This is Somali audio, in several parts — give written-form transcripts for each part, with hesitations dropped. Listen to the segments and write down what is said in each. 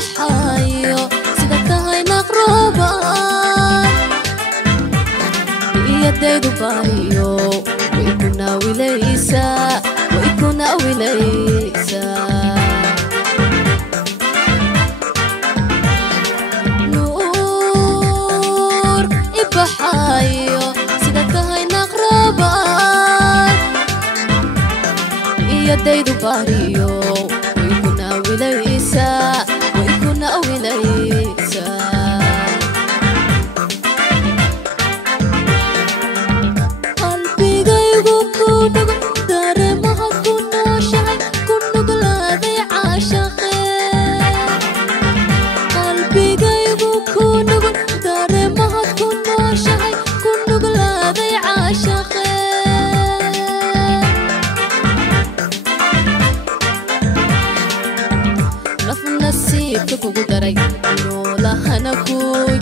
ibaxayo sida tahay naqroba iyadaydu baahiyo way kuna wilaysa nuur ibaxayo sida tahay naqroba iyadaydu baahiyo way kuna wilaysa qalbigaygu ku dhago dareemaha ku nooshahay ku nuglaaday caashaqe qalbigaygu ku dhago dareemaha ku nooshahay ku nuglaaday caashaqe nasiibka kugu daray noolahana ku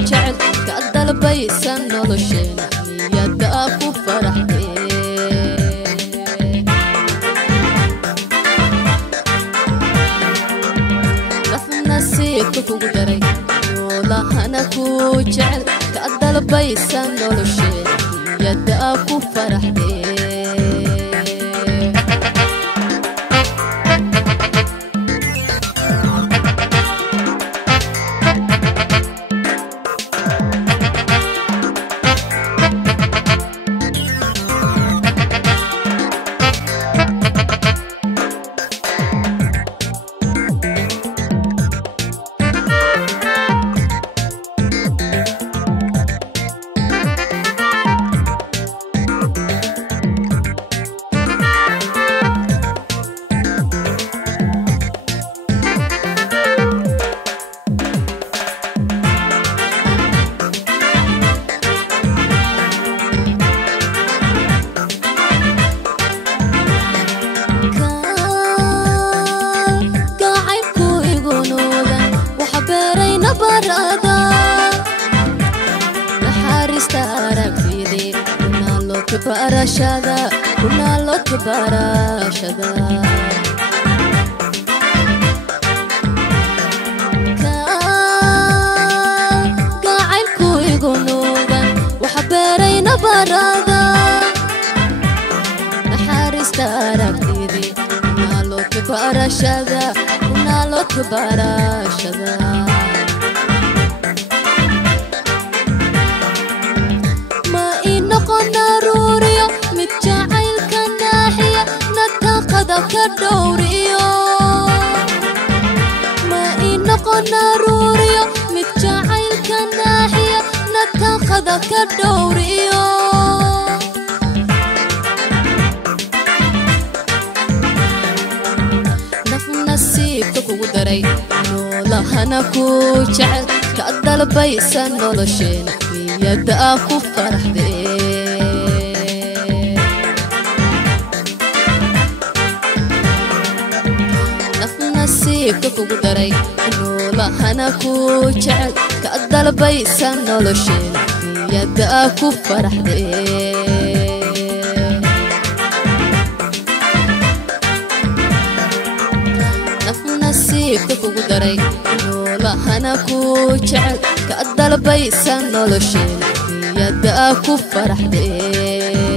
jecel ka dalbaysan nolosheena niyada ku faraxdee nasiibka kugu daray noolahana ku jecel ka dalbaysan nolosheena niyada ku faraxdee kuna loo barashada gacaylku igu nuugan waxa beerayna barada naxariista aragtidii kuna loo barashada كدوريو ما إنقنا روريو متجعل كناحية نتاخذ كدوريو نصيبك ودري نولهنا كوجعل كأدل بيسان نولشينا يدأكو فرح دي nasiibka kugu daray noolahana ku jecel ka dalbaysan nolosheena niyada ku faraxdee nasiibka kugu daray noolahana ku jecel ka dalbaysan nolosheena niyada ku faraxdee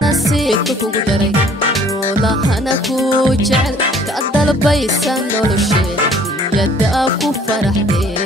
nasiibka kugu daray noolahana ku jecel ka dalbaysan nolosheena niyada ku faraxdee